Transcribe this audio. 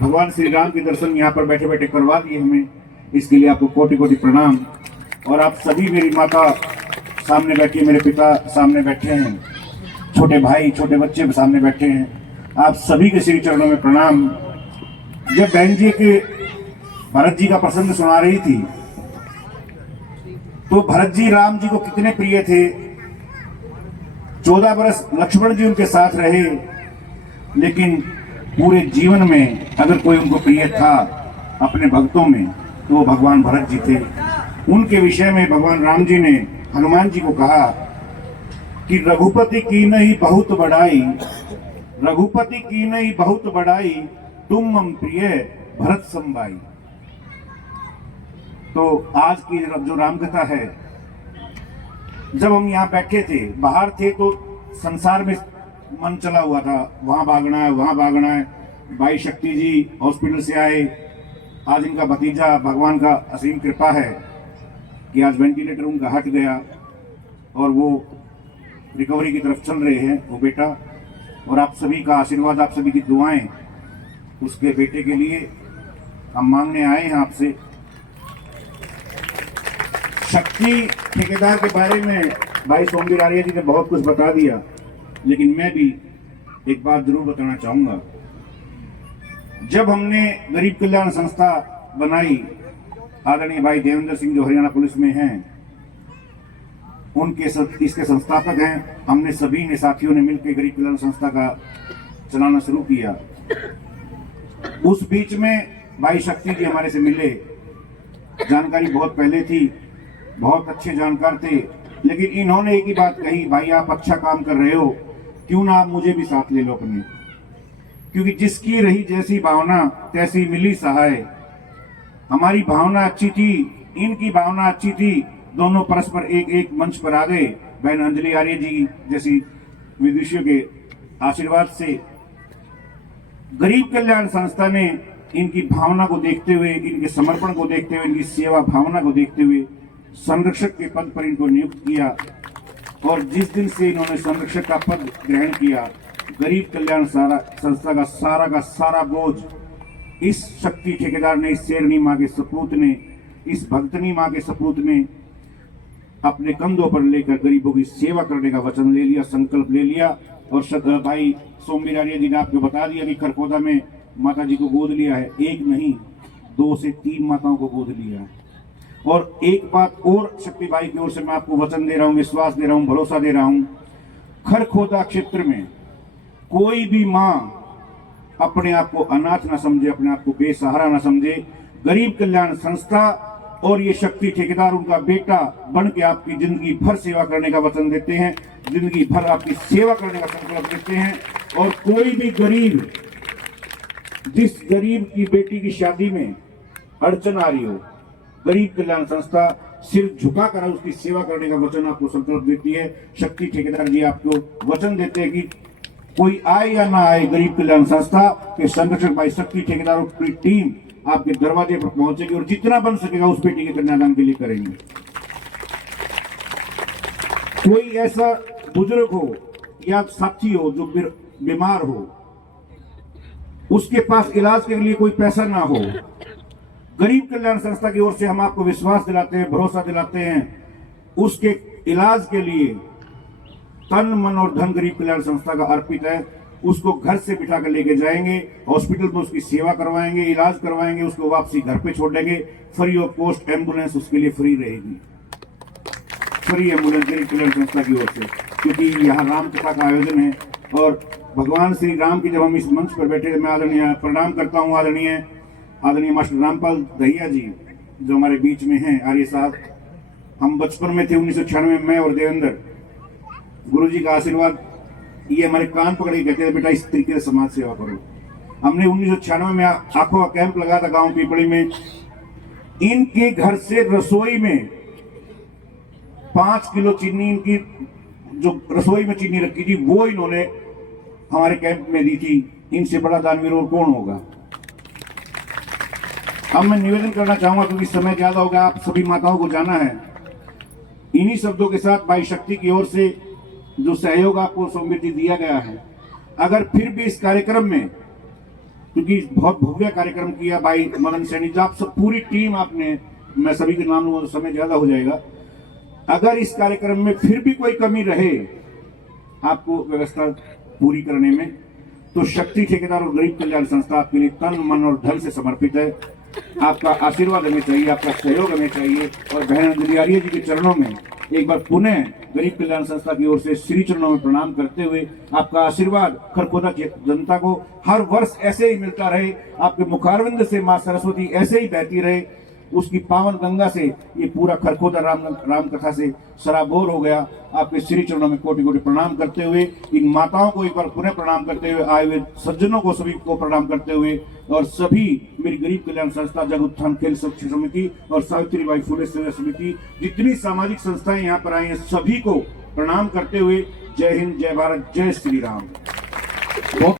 भगवान श्री राम के दर्शन यहाँ पर बैठे बैठे करवा दिए हमें, इसके लिए आपको कोटि कोटि प्रणाम। और आप सभी, मेरी माता सामने बैठी है, मेरे पिता सामने बैठे हैं, छोटे भाई छोटे बच्चे सामने बैठे हैं, आप सभी के श्री चरणों में प्रणाम। जब बहन जी के भरत जी का प्रसंग सुना रही थी तो भरत जी राम जी को कितने प्रिय थे। 14 वर्ष लक्ष्मण जी उनके साथ रहे, लेकिन पूरे जीवन में अगर कोई उनको प्रिय था अपने भक्तों में तो वो भगवान भरत जी थे। उनके विषय में भगवान राम जी ने हनुमान जी को कहा कि रघुपति की नहीं बहुत बड़ाई, रघुपति की नहीं बहुत बड़ाई, तुम मम प्रिय भरत संबाई। तो आज की जो रामकथा है, जब हम यहाँ बैठे थे, बाहर थे तो संसार में मन चला हुआ था, वहां भागना है वहां भागना है। भाई शक्ति जी हॉस्पिटल से आए, आज इनका भतीजा, भगवान का असीम कृपा है कि आज वेंटिलेटर उनका हट गया और वो रिकवरी की तरफ चल रहे हैं वो बेटा। और आप सभी का आशीर्वाद, आप सभी की दुआएं उसके बेटे के लिए हम मांगने आए हैं आपसे। शक्ति ठेकेदार के बारे में भाई सोमवीर आर्य जी ने बहुत कुछ बता दिया, लेकिन मैं भी एक बात जरूर बताना चाहूंगा। जब हमने गरीब कल्याण संस्था बनाई, आदरणीय भाई देवेंद्र सिंह जो हरियाणा पुलिस में हैं, उनके इसके संस्थापक हैं, हमने सभी ने साथियों ने मिलकर गरीब कल्याण संस्था का चलाना शुरू किया। उस बीच में भाई शक्ति जी हमारे से मिले, जानकारी बहुत पहले थी, बहुत अच्छे जानकार थे, लेकिन इन्होंने एक ही बात कही, भाई आप अच्छा काम कर रहे हो, क्यों ना आप मुझे भी साथ ले लो अपने, क्योंकि जिसकी रही जैसी भावना तैसी मिली सहाय। हमारी भावना अच्छी थी, इनकी भावना अच्छी थी, दोनों परस्पर एक एक मंच पर आ गए। बहन अंजलि आर्य जी जैसी विदुषियों के आशीर्वाद से गरीब कल्याण संस्था ने इनकी भावना को देखते हुए, इनके समर्पण को देखते हुए, इनकी सेवा भावना को देखते हुए संरक्षक के पद पर इनको नियुक्त किया। और जिस दिन से इन्होंने संरक्षक का पद ग्रहण किया, गरीब कल्याण संस्था का सारा बोझ इस शक्ति ठेकेदार ने, इस शेरनी माँ के सपूत ने, इस भक्तनी माँ के सपूत ने अपने कंधों पर लेकर गरीबों की सेवा करने का वचन ले लिया, संकल्प ले लिया। और भाई सोमवीर आर्य जी ने आपको बता दिया कि खरखोदा में माता जी को गोद लिया है, एक नहीं 2 से 3 माताओं को गोद लिया है। और एक बात और शक्ति भाई की ओर से मैं आपको वचन दे रहा हूं, विश्वास दे रहा हूं, भरोसा दे रहा हूं, खरखोदा क्षेत्र में कोई भी मां अपने आप को अनाथ ना समझे, अपने आप को बेसहारा ना समझे। गरीब कल्याण संस्था और ये शक्ति ठेकेदार उनका बेटा बन के आपकी जिंदगी भर सेवा करने का वचन देते हैं, जिंदगी भर आपकी सेवा करने का संकल्प देते हैं। और कोई भी गरीब, जिस गरीब की बेटी की शादी में अड़चन आ रही हो, गरीब कल्याण संस्था सिर झुकाकर उसकी सेवा करने का वचन आपको संकल्प देती है। शक्ति ठेकेदार जी आपको वचन देते हैं कि कोई आए या ना आए, गरीब कल्याण संस्था के संरक्षक भाई शक्ति ठेकेदार की टीम आपके दरवाजे पर पहुंचेगी और जितना बन सकेगा उस बेटी के कन्यादान के लिए करेंगे। कोई ऐसा बुजुर्ग हो या साथी हो जो बीमार हो, उसके पास इलाज के लिए कोई पैसा ना हो, गरीब कल्याण संस्था की ओर से हम आपको विश्वास दिलाते हैं, भरोसा दिलाते हैं, उसके इलाज के लिए तन मन और धन गरीब कल्याण संस्था का अर्पित है। उसको घर से बिठा कर लेके जाएंगे, हॉस्पिटल में उसकी सेवा करवाएंगे, इलाज करवाएंगे, उसको वापसी घर पे छोड़ देंगे। फ्री ऑफ कॉस्ट एम्बुलेंस उसके लिए फ्री रहेगी, फ्री एम्बुलेंस गरीब कल्याण संस्था की ओर से, क्योंकि यहाँ रामकथा का आयोजन है। और भगवान श्री राम की जब हम इस मंच पर बैठे, मैं आदरणीय प्रणाम करता हूँ आदरणीय मास्टर रामपाल दहिया जी जो हमारे बीच में हैं, आर्य साहब। हम बचपन में थे 1996 में, मैं और देवेंद्र, गुरुजी का आशीर्वाद, ये हमारे कान पकड़े कहते थे बेटा इस तरीके से समाज सेवा करो। हमने 1996 में आंखों का कैंप लगा था गांव पीपड़ी में। इनके घर से रसोई में 5 किलो चीनी, इनकी जो रसोई में चीनी रखी थी वो इन्होंने हमारे कैंप में दी थी। इनसे बड़ा दानवीर और कौन होगा। अब मैं निवेदन करना चाहूंगा, क्योंकि समय ज्यादा होगा, आप सभी माताओं को जाना है। इन्हीं शब्दों के साथ भाई शक्ति की ओर से जो सहयोग आपको सोमवीर जी दिया गया है, अगर फिर भी इस कार्यक्रम में क्योंकि बहुत भव्य कार्यक्रम किया भाई मदन सैनी जी, आप सब पूरी टीम आपने, मैं सभी के नाम लूंगा तो समय ज्यादा हो जाएगा। अगर इस कार्यक्रम में फिर भी कोई कमी रहे आपको व्यवस्था पूरी करने में, तो शक्ति ठेकेदार और गरीब कल्याण संस्था आपके लिए तन मन और धन से समर्पित है। आपका आशीर्वाद हमें चाहिए, आपका सहयोग हमें चाहिए। और बहन अंजलि आर्य जी के चरणों में एक बार पुनः गरीब कल्याण संस्था की ओर से श्री चरणों में प्रणाम करते हुए आपका आशीर्वाद खरखोदा की जनता को हर वर्ष ऐसे ही मिलता रहे, आपके मुखारविंद से मां सरस्वती ऐसे ही बहती रहे, उसकी पावन गंगा से ये पूरा खरखोदा राम कथा से सराबोर हो गया। आपके श्री चरणों में कोटि कोटि प्रणाम करते हुए, इन माताओं को एक बार पुनः प्रणाम करते हुए, आए हुए सज्जनों को सभी को प्रणाम करते हुए, और सभी मेरी गरीब कल्याण संस्था, जग उत्थान खेल शिक्षा समिति और सावित्रीबाई फुले सेवा समिति, जितनी सामाजिक संस्थाएं यहाँ पर आई हैं, सभी को प्रणाम करते हुए जय हिंद, जय भारत, जय श्री राम।